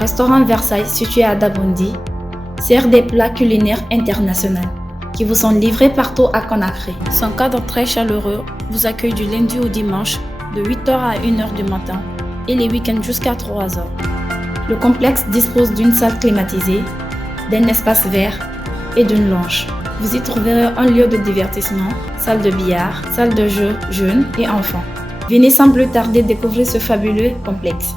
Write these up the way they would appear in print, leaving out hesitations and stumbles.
Restaurant Versailles, situé à Dabondi, sert des plats culinaires internationaux qui vous sont livrés partout à Conakry. Son cadre très chaleureux vous accueille du lundi au dimanche de 8h à 1h du matin et les week-ends jusqu'à 3h. Le complexe dispose d'une salle climatisée, d'un espace vert et d'une lounge. Vous y trouverez un lieu de divertissement, salle de billard, salle de jeux jeunes et enfants. Venez sans plus tarder découvrir ce fabuleux complexe.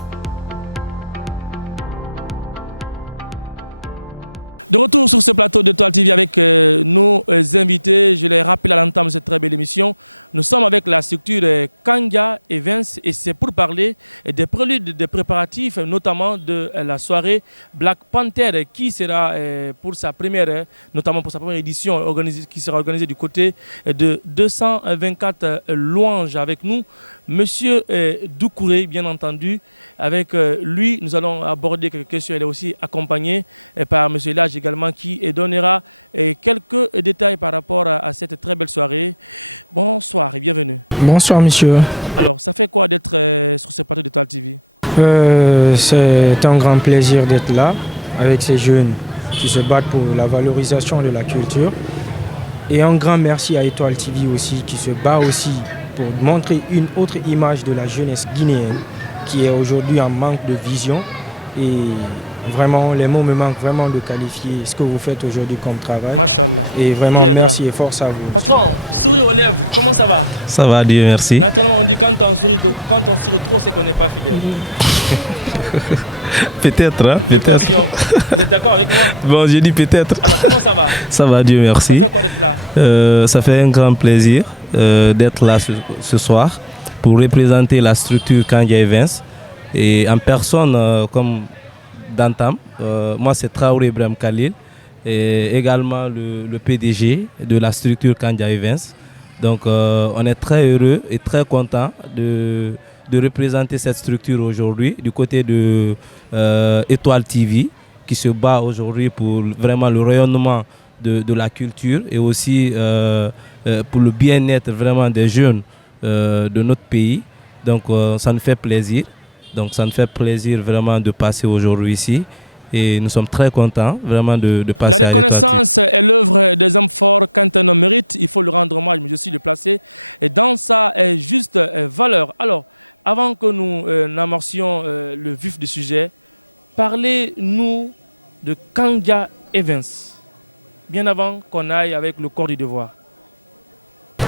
Bonsoir monsieur. C'est un grand plaisir d'être là avec ces jeunes qui se battent pour la valorisation de la culture. Et un grand merci à Étoile TV aussi qui se bat aussi pour montrer une autre image de la jeunesse guinéenne qui est aujourd'hui en manque de vision. Et vraiment, les mots me manquent vraiment de qualifier ce que vous faites aujourd'hui comme travail. Et vraiment, merci et force à vous. Comment ça va? Ça va, Dieu merci. Quand on se retrouve, c'est qu'on n'est pas fini. Peut-être, hein, peut-être. Vous êtes d'accord avec moi? Bon, j'ai dit peut-être. Comment ça va? Ça va, Dieu merci. Ça fait un grand plaisir d'être là ce soir pour représenter la structure Kandia Events. Et en personne, comme d'antan, moi c'est Traoré Ibrahim Khalil et également le PDG de la structure Kandia Events. Donc on est très heureux et très content de représenter cette structure aujourd'hui du côté de Étoile TV qui se bat aujourd'hui pour vraiment le rayonnement de la culture et aussi pour le bien-être vraiment des jeunes de notre pays. Donc ça nous fait plaisir. Donc ça nous fait plaisir vraiment de passer aujourd'hui ici et nous sommes très contents vraiment de passer à l'Étoile TV.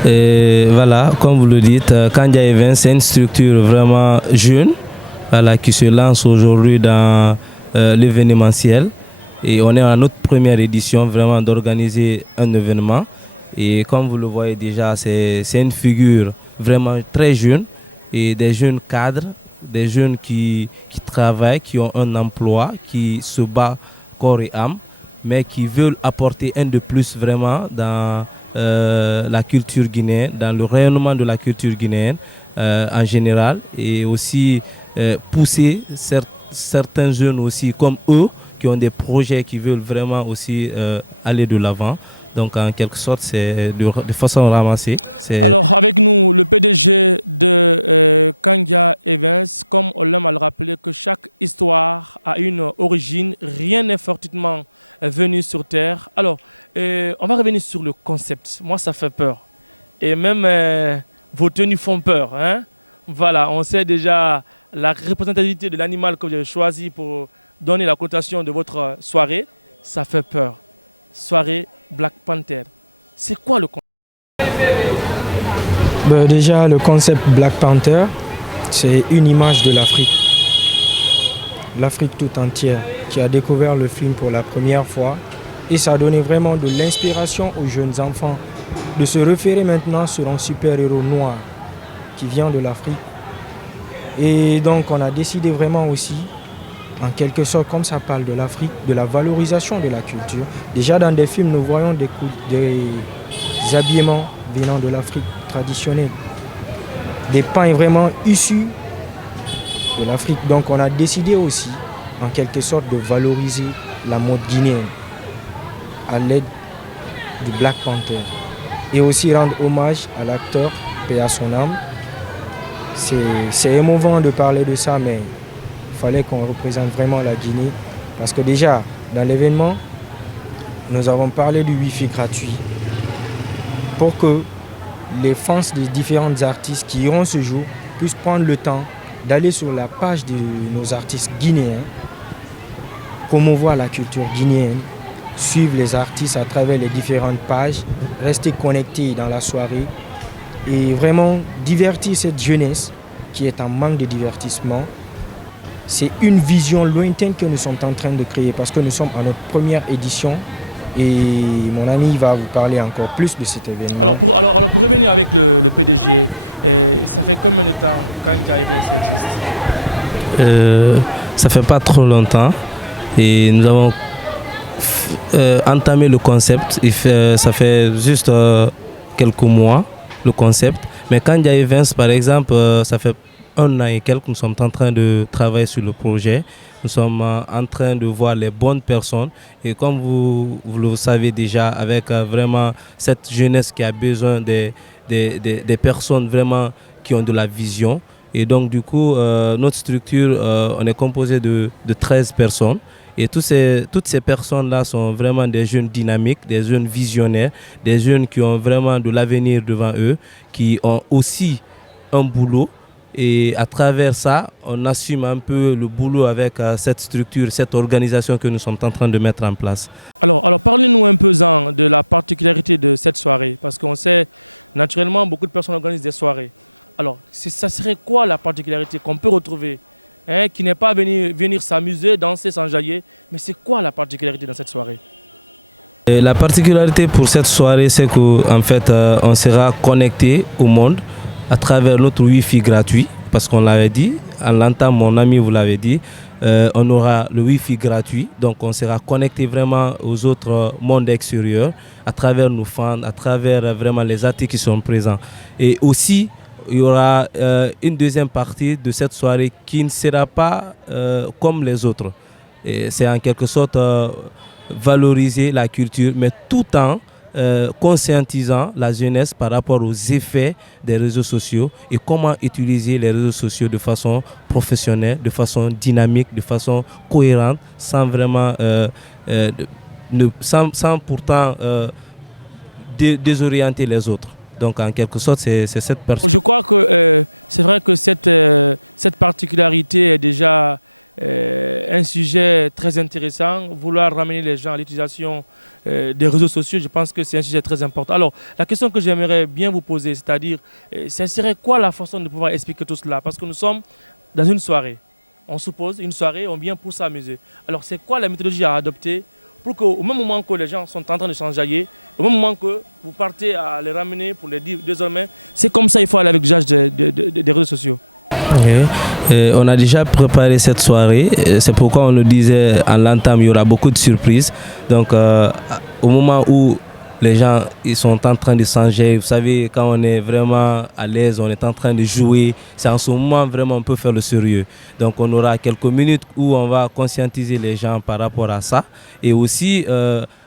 Et voilà, comme vous le dites, Kandia Events, c'est une structure vraiment jeune voilà, qui se lance aujourd'hui dans l'événementiel. Et on est en notre première édition vraiment d'organiser un événement. Et comme vous le voyez déjà, c'est une figure vraiment très jeune et des jeunes cadres, des jeunes qui travaillent, qui ont un emploi, qui se battent corps et âme, mais qui veulent apporter un de plus vraiment dans la culture guinéenne, dans le rayonnement de la culture guinéenne en général et aussi pousser certains jeunes aussi comme eux qui ont des projets qui veulent vraiment aussi aller de l'avant. Donc en quelque sorte c'est de façon ramassée. Déjà, le concept Black Panther, c'est une image de l'Afrique. L'Afrique tout entière qui a découvert le film pour la première fois. Et ça a donné vraiment de l'inspiration aux jeunes enfants de se référer maintenant sur un super-héros noir qui vient de l'Afrique. Et donc on a décidé vraiment aussi, en quelque sorte, comme ça parle de l'Afrique, de la valorisation de la culture. Déjà dans des films, nous voyons des habillements venant de l'Afrique traditionnelle. Des pains vraiment issus de l'Afrique. Donc on a décidé aussi, en quelque sorte, de valoriser la mode guinéenne à l'aide du Black Panther. Et aussi rendre hommage à l'acteur, paix à son âme. C'est émouvant de parler de ça, mais il fallait qu'on représente vraiment la Guinée. Parce que déjà, dans l'événement, nous avons parlé du Wi-Fi gratuit pour que les fans des différents artistes qui iront ce jour puissent prendre le temps d'aller sur la page de nos artistes guinéens, promouvoir la culture guinéenne, suivre les artistes à travers les différentes pages, rester connectés dans la soirée et vraiment divertir cette jeunesse qui est en manque de divertissement. C'est une vision lointaine que nous sommes en train de créer parce que nous sommes à notre première édition et mon ami va vous parler encore plus de cet événement. Alors vous êtes venu avec le PDG et c'était combien de temps quand tu as arrivé Ça fait pas trop longtemps et nous avons entamé le concept. Ça fait juste quelques mois le concept. Mais Kandja Events par exemple, ça fait 1 an et quelques, nous sommes en train de travailler sur le projet. Nous sommes en train de voir les bonnes personnes. Et comme vous le savez déjà, avec vraiment cette jeunesse qui a besoin des personnes vraiment qui ont de la vision. Et donc du coup, notre structure, on est composé de 13 personnes. Et toutes ces personnes-là sont vraiment des jeunes dynamiques, des jeunes visionnaires, des jeunes qui ont vraiment de l'avenir devant eux, qui ont aussi un boulot. Et à travers ça, on assume un peu le boulot avec cette structure, cette organisation que nous sommes en train de mettre en place. Et la particularité pour cette soirée, c'est qu'en fait, on sera connecté au monde à travers notre Wi-Fi gratuit, parce qu'on l'avait dit, en l'entame, mon ami vous l'avait dit, on aura le Wi-Fi gratuit, donc on sera connecté vraiment aux autres mondes extérieurs, à travers nos fans, à travers vraiment les artistes qui sont présents. Et aussi, il y aura une deuxième partie de cette soirée qui ne sera pas comme les autres. C'est en quelque sorte valoriser la culture, mais tout en conscientisant la jeunesse par rapport aux effets des réseaux sociaux et comment utiliser les réseaux sociaux de façon professionnelle, de façon dynamique, de façon cohérente, sans vraiment, sans pourtant désorienter les autres. Donc en quelque sorte, c'est cette perspective. On a déjà préparé cette soirée, c'est pourquoi on nous disait en l'entame il y aura beaucoup de surprises. Donc au moment où les gens ils sont en train de s'engager, vous savez, quand on est vraiment à l'aise, on est en train de jouer, c'est en ce moment vraiment on peut faire le sérieux. Donc on aura quelques minutes où on va conscientiser les gens par rapport à ça. Et aussi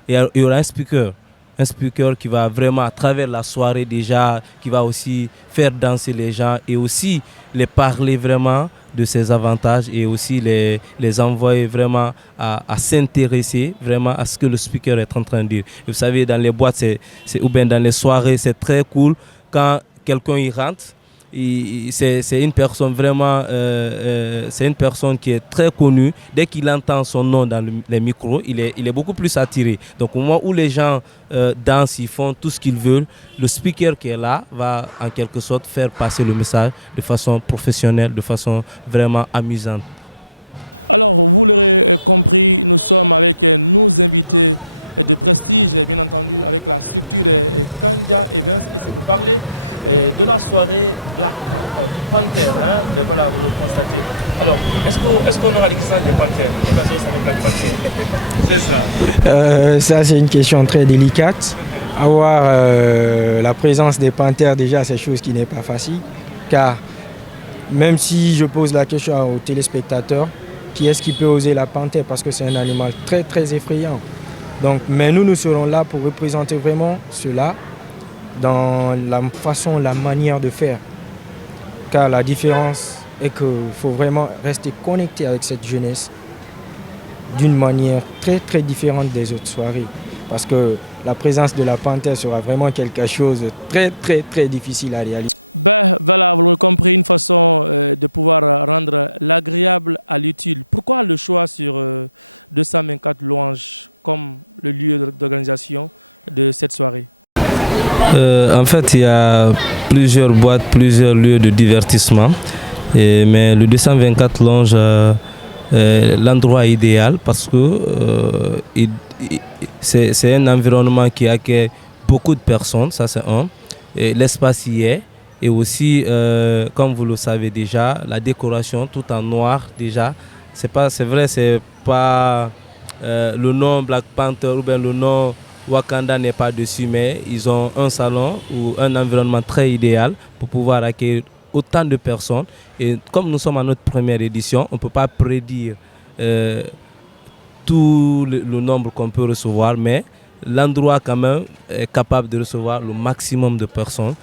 il y aura un speaker qui va vraiment à travers la soirée déjà, qui va aussi faire danser les gens et aussi les parler vraiment de ses avantages et aussi les envoyer vraiment à s'intéresser vraiment à ce que le speaker est en train de dire. Vous savez, dans les boîtes ou bien dans les soirées, c'est très cool quand quelqu'un y rentre. C'est une personne vraiment, c'est une personne qui est très connue. Dès qu'il entend son nom dans les micros, il est beaucoup plus attiré. Donc au moment où les gens dansent, ils font tout ce qu'ils veulent, le speaker qui est là va en quelque sorte faire passer le message de façon professionnelle, de façon vraiment amusante. De la soirée du Panther, voilà, vous le constatez. Alors, est-ce qu'on aura l'existence des Panthères C'est ça. Ça, c'est une question très délicate. Avoir la présence des panthères, déjà, c'est chose qui n'est pas facile. Car même si je pose la question aux téléspectateurs, qui est-ce qui peut oser la panthère? Parce que c'est un animal très, très effrayant. Donc, mais nous serons là pour représenter vraiment cela dans la façon, la manière de faire. Car la différence et qu'il faut vraiment rester connecté avec cette jeunesse d'une manière très très différente des autres soirées. Parce que la présence de la panthère sera vraiment quelque chose de très très très difficile à réaliser. En fait, il y a plusieurs boîtes, plusieurs lieux de divertissement. Mais le 224 longe l'endroit idéal parce que c'est un environnement qui accueille beaucoup de personnes, ça c'est un. Et l'espace y est. Et aussi, comme vous le savez déjà, la décoration tout en noir déjà. C'est vrai, c'est pas le nom Black Panther ou bien le nom Wakanda n'est pas dessus, mais ils ont un salon ou un environnement très idéal pour pouvoir accueillir autant de personnes. Et comme nous sommes à notre première édition, on ne peut pas prédire tout le nombre qu'on peut recevoir, mais l'endroit quand même est capable de recevoir le maximum de personnes.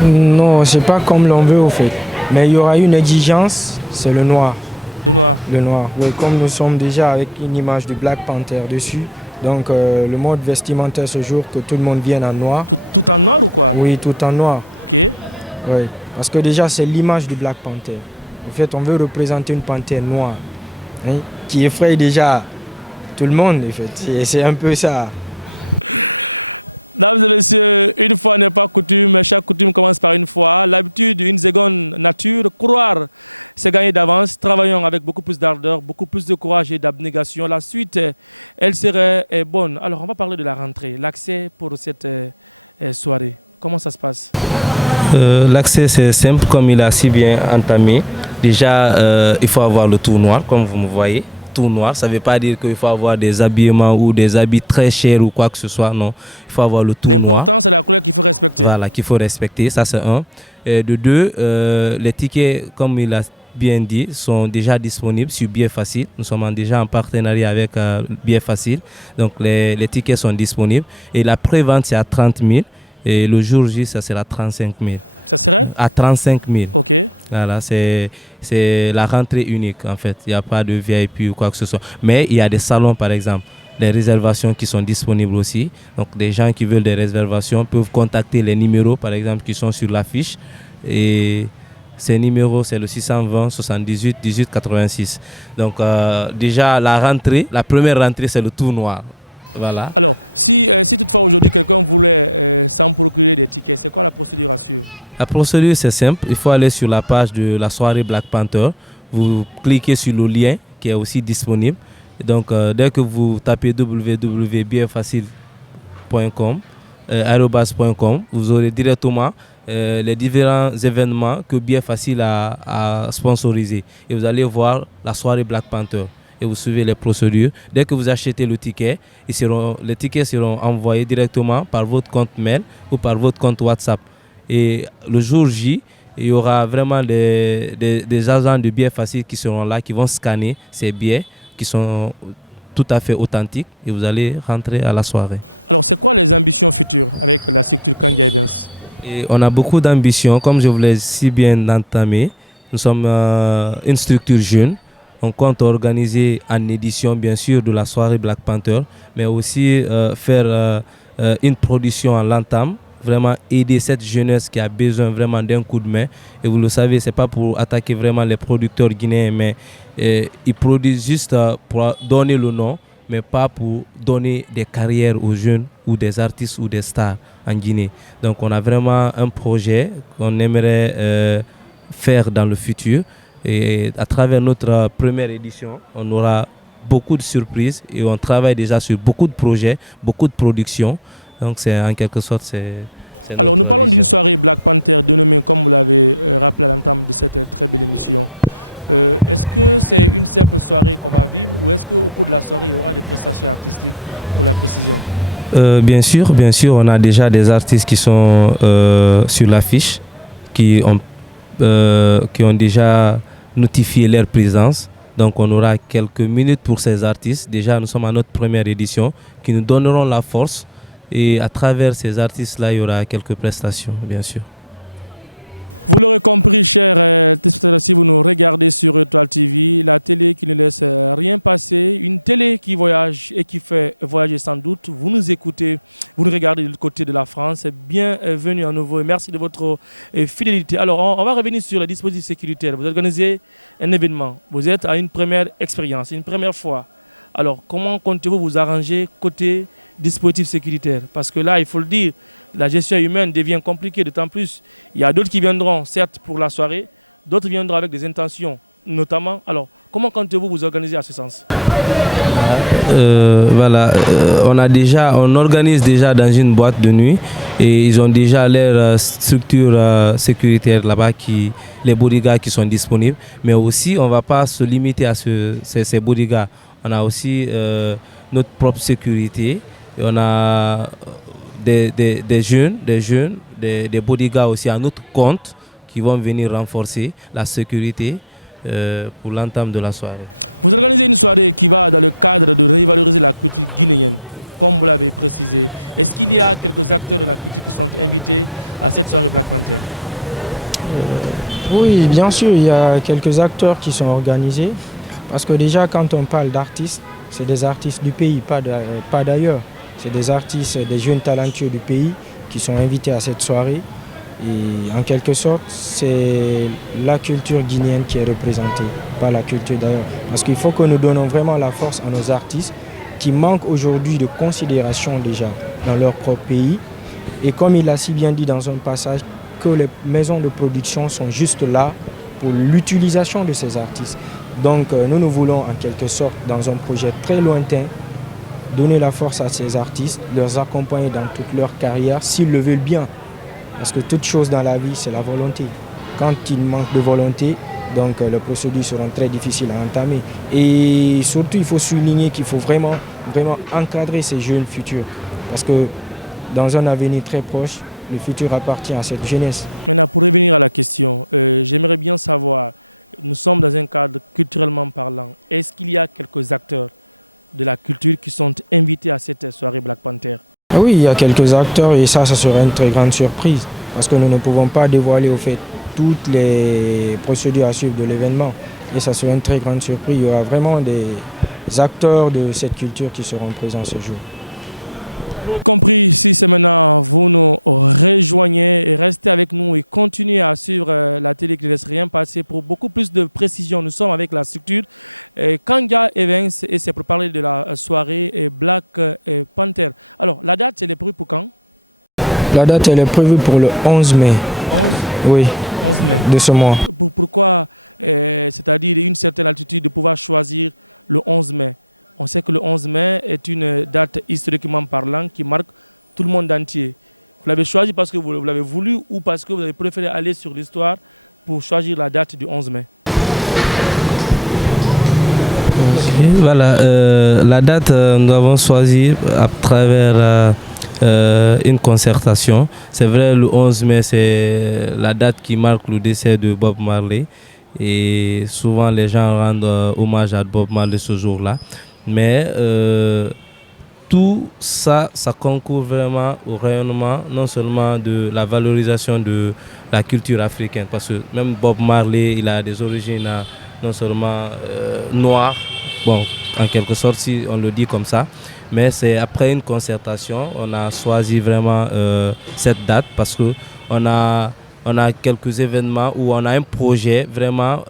Non, c'est pas comme l'on veut au fait. Mais il y aura une exigence, c'est le noir. Le noir. Oui, comme nous sommes déjà avec une image du Black Panther dessus, donc le mode vestimentaire ce jour, que tout le monde vienne en noir. Tout en noir ou quoi? Oui, tout en noir. Oui, parce que déjà c'est l'image du Black Panther. En fait, on veut représenter une panthère noire, hein, qui effraie déjà tout le monde. En fait, c'est un peu ça. L'accès c'est simple comme il a si bien entamé. Déjà, il faut avoir le tout noir comme vous me voyez. Tout noir, ça ne veut pas dire qu'il faut avoir des habillements ou des habits très chers ou quoi que ce soit. Non, il faut avoir le tout noir. Voilà, qu'il faut respecter, ça c'est un. Et de deux, les tickets, comme il a bien dit, sont déjà disponibles sur Billet Facile. Nous sommes déjà en partenariat avec Billet Facile. Donc les tickets sont disponibles. Et la pré-vente, c'est à 30 000. Et le jour J, ça sera 35 000. À 35 000. Voilà, c'est la rentrée unique en fait. Il n'y a pas de VIP ou quoi que ce soit. Mais il y a des salons par exemple. Les réservations qui sont disponibles aussi. Donc des gens qui veulent des réservations peuvent contacter les numéros par exemple qui sont sur l'affiche. Et ces numéros c'est le 620 78 18 86. Donc déjà la rentrée, la première rentrée c'est le tout noir. Voilà. La procédure c'est simple, il faut aller sur la page de la soirée Black Panther, vous cliquez sur le lien qui est aussi disponible. Et donc dès que vous tapez www.bienfacile.com, aerobas.com, vous aurez directement les différents événements que Bien Facile a sponsorisés. Et vous allez voir la soirée Black Panther. Et vous suivez les procédures. Dès que vous achetez le ticket, les tickets seront envoyés directement par votre compte mail ou par votre compte WhatsApp. Et le jour J, il y aura vraiment des agents de billets faciles qui seront là, qui vont scanner ces billets qui sont tout à fait authentiques et vous allez rentrer à la soirée. Et on a beaucoup d'ambition, comme je vous l'ai si bien entamé. Nous sommes une structure jeune. On compte organiser en édition, bien sûr, de la soirée Black Panther, mais aussi faire une production en l'entame. Vraiment aider cette jeunesse qui a besoin vraiment d'un coup de main. Et vous le savez, c'est pas pour attaquer vraiment les producteurs guinéens, mais ils produisent juste pour donner le nom, mais pas pour donner des carrières aux jeunes ou des artistes ou des stars en Guinée. Donc on a vraiment un projet qu'on aimerait faire dans le futur. Et à travers notre première édition, on aura beaucoup de surprises et on travaille déjà sur beaucoup de projets, beaucoup de productions. Donc c'est en quelque sorte c'est notre vision. Bien sûr, on a déjà des artistes qui sont sur l'affiche, qui qui ont déjà notifié leur présence. Donc on aura quelques minutes pour ces artistes. Déjà, nous sommes à notre première édition qui nous donneront la force. Et à travers ces artistes-là, il y aura quelques prestations, bien sûr. On organise déjà dans une boîte de nuit et ils ont déjà leur structure sécuritaire là-bas, les bodyguards qui sont disponibles. Mais aussi, on ne va pas se limiter à ces bodyguards. On a aussi notre propre sécurité. Et on a des bodyguards aussi à notre compte qui vont venir renforcer la sécurité pour l'entame de la soirée. Comme vous l'avez précisé, est-ce qu'il y a quelques acteurs de la culture qui sont invités à cette soirée Black Panther? Oui, bien sûr, il y a quelques acteurs qui sont organisés. Parce que déjà, quand on parle d'artistes, c'est des artistes du pays, pas d'ailleurs. C'est des artistes, des jeunes talentueux du pays qui sont invités à cette soirée. Et en quelque sorte, c'est la culture guinéenne qui est représentée, pas la culture d'ailleurs. Parce qu'il faut que nous donnons vraiment la force à nos artistes qui manquent aujourd'hui de considération déjà dans leur propre pays. Et comme il a si bien dit dans un passage, que les maisons de production sont juste là pour l'utilisation de ces artistes. Donc nous voulons en quelque sorte, dans un projet très lointain, donner la force à ces artistes, les accompagner dans toute leur carrière, s'ils le veulent bien. Parce que toute chose dans la vie, c'est la volonté. Quand il manque de volonté, donc les procédures seront très difficiles à entamer. Et surtout, il faut souligner qu'il faut vraiment encadrer ces jeunes futurs. Parce que dans un avenir très proche, le futur appartient à cette jeunesse. Ah oui, il y a quelques acteurs et ça serait une très grande surprise. Parce que nous ne pouvons pas dévoiler au fait toutes les procédures à suivre de l'événement. Et ça serait une très grande surprise. Il y aura vraiment des acteurs de cette culture qui seront présents ce jour. La date, elle est prévue pour le 11 mai, oui, de ce mois. Voilà, la date, nous avons choisi à travers une concertation. C'est vrai, le 11 mai, c'est la date qui marque le décès de Bob Marley. Et souvent, les gens rendent hommage à Bob Marley ce jour-là. Mais tout ça, ça concourt vraiment au rayonnement, non seulement de la valorisation de la culture africaine, parce que même Bob Marley, il a des origines non seulement noires, bon, en quelque sorte, si on le dit comme ça, mais c'est après une concertation, on a choisi vraiment cette date parce que on a quelques événements où on a un projet vraiment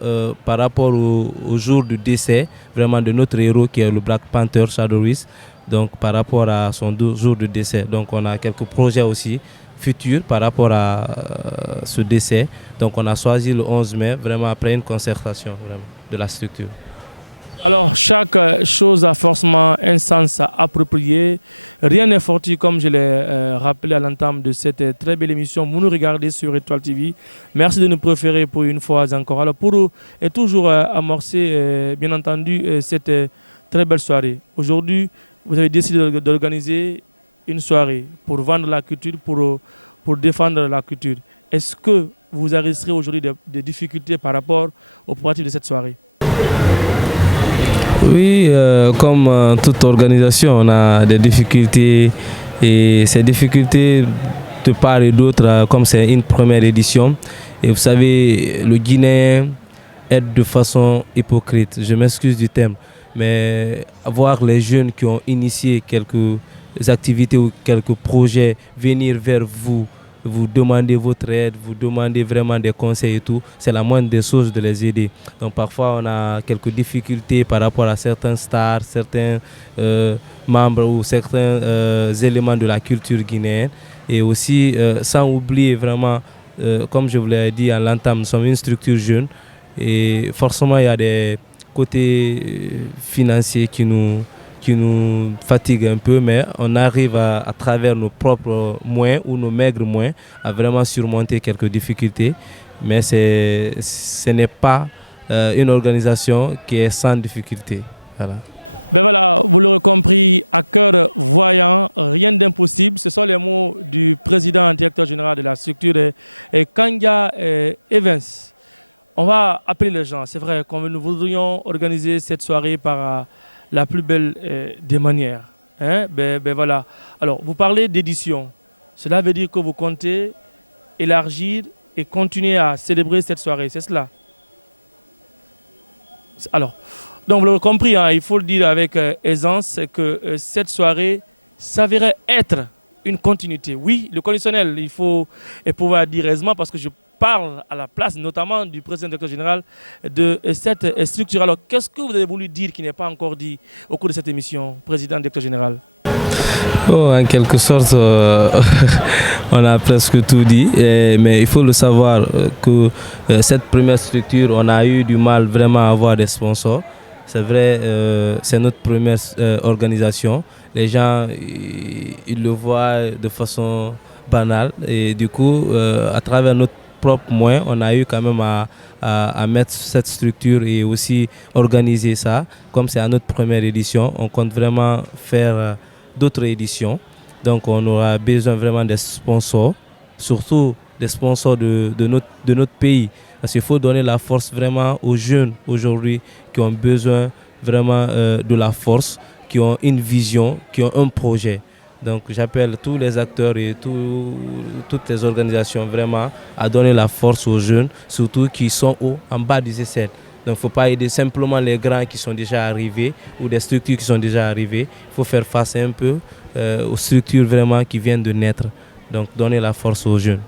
par rapport au jour du décès vraiment de notre héros qui est le Black Panther Shadowis. Donc par rapport à son jour de décès. Donc on a quelques projets aussi futurs par rapport à ce décès. Donc on a choisi le 11 mai, vraiment après une concertation vraiment, de la structure. comme toute organisation, on a des difficultés et ces difficultés de part et d'autre, comme c'est une première édition. Et vous savez, le Guinéen aide de façon hypocrite. Je m'excuse du terme, mais voir les jeunes qui ont initié quelques activités ou quelques projets venir vers vous, vous demander votre aide, vous demander vraiment des conseils et tout, c'est la moindre des choses de les aider. Donc parfois on a quelques difficultés par rapport à certains stars, certains membres ou certains éléments de la culture guinéenne. Et aussi, sans oublier vraiment, comme je vous l'ai dit à l'entame, nous sommes une structure jeune et forcément il y a des côtés financiers qui nous fatigue un peu, mais on arrive à travers nos propres moyens ou nos maigres moyens à vraiment surmonter quelques difficultés. Mais ce n'est pas une organisation qui est sans difficulté. Voilà. Oh, en quelque sorte, on a presque tout dit, mais il faut le savoir que cette première structure, on a eu du mal vraiment à avoir des sponsors. C'est vrai, c'est notre première organisation. Les gens, ils le voient de façon banale et du coup, à travers notre propre moyen, on a eu quand même à mettre cette structure et aussi organiser ça. Comme c'est à notre première édition, on compte vraiment faire d'autres éditions. Donc on aura besoin vraiment des sponsors, surtout des sponsors de notre pays. Parce qu'il faut donner la force vraiment aux jeunes aujourd'hui qui ont besoin vraiment de la force, qui ont une vision, qui ont un projet. Donc j'appelle tous les acteurs et toutes les organisations vraiment à donner la force aux jeunes, surtout qui sont en bas des aisselles. Donc il ne faut pas aider simplement les grands qui sont déjà arrivés ou des structures qui sont déjà arrivées. Il faut faire face un peu aux structures vraiment qui viennent de naître. Donc donner la force aux jeunes.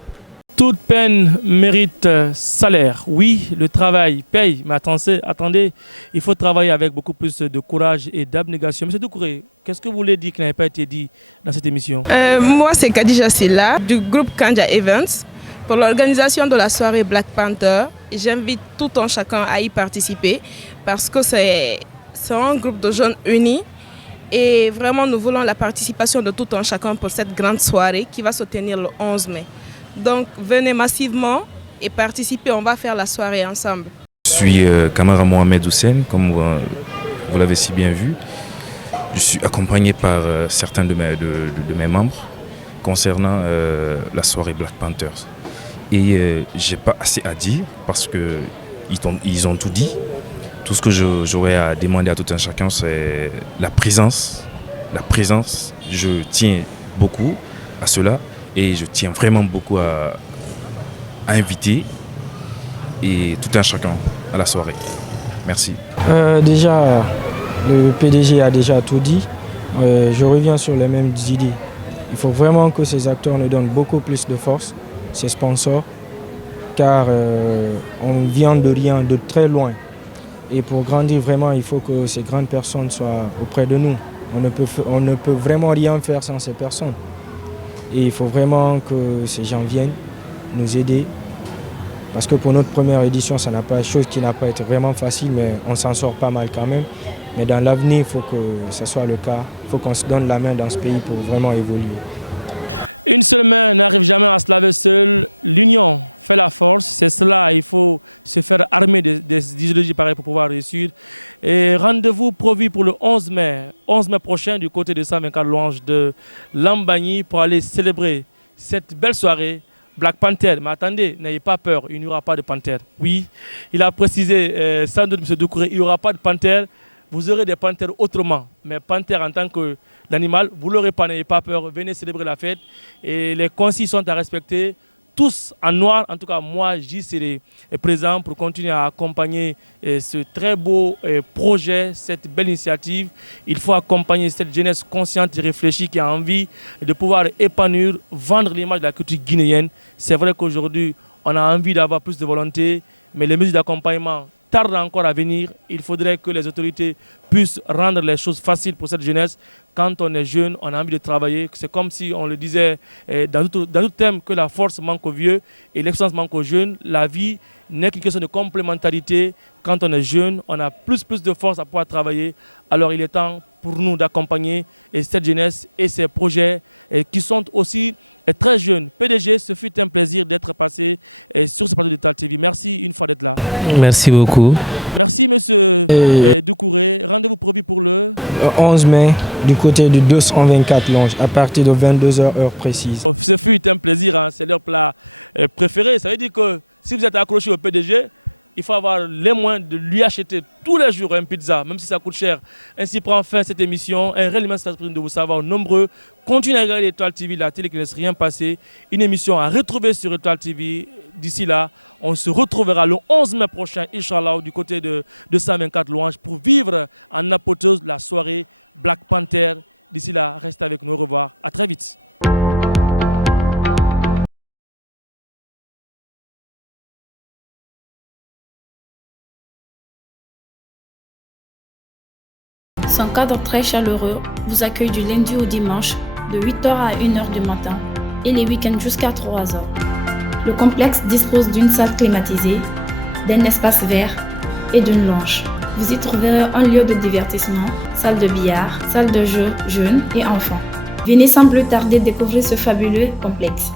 Moi, c'est Khadija Silla du groupe Kanja Events. Pour l'organisation de la soirée Black Panther, j'invite tout un chacun à y participer parce que c'est un groupe de jeunes unis et vraiment nous voulons la participation de tout un chacun pour cette grande soirée qui va se tenir le 11 mai. Donc venez massivement et participez, on va faire la soirée ensemble. Je suis Kamara Mohamed Hussein, comme vous l'avez si bien vu. Je suis accompagné par certains de mes membres concernant la soirée Black Panthers. Et j'ai pas assez à dire parce qu'ils ont tout dit. Tout ce que j'aurais à demander à tout un chacun, c'est la présence. La présence, je tiens beaucoup à cela et je tiens vraiment beaucoup à inviter et tout un chacun à la soirée. Merci. Déjà, le PDG a déjà tout dit. Je reviens sur les mêmes idées. Il faut vraiment que ces acteurs nous donnent beaucoup plus de force, ces sponsors, car on vient de rien, de très loin. Et pour grandir vraiment, il faut que ces grandes personnes soient auprès de nous. On ne peut vraiment rien faire sans ces personnes. Et il faut vraiment que ces gens viennent nous aider. Parce que pour notre première édition, ça n'a pas chose qui n'a pas été vraiment facile, mais on s'en sort pas mal quand même. Mais dans l'avenir, il faut que ce soit le cas. Il faut qu'on se donne la main dans ce pays pour vraiment évoluer. Merci beaucoup. Et le 11 mai, du côté du 224 Longe, à partir de 22h heure précise. Son cadre très chaleureux vous accueille du lundi au dimanche de 8h à 1h du matin et les week-ends jusqu'à 3h. Le complexe dispose d'une salle climatisée, d'un espace vert et d'une lounge. Vous y trouverez un lieu de divertissement, salle de billard, salle de jeux jeunes et enfants. Venez sans plus tarder découvrir ce fabuleux complexe.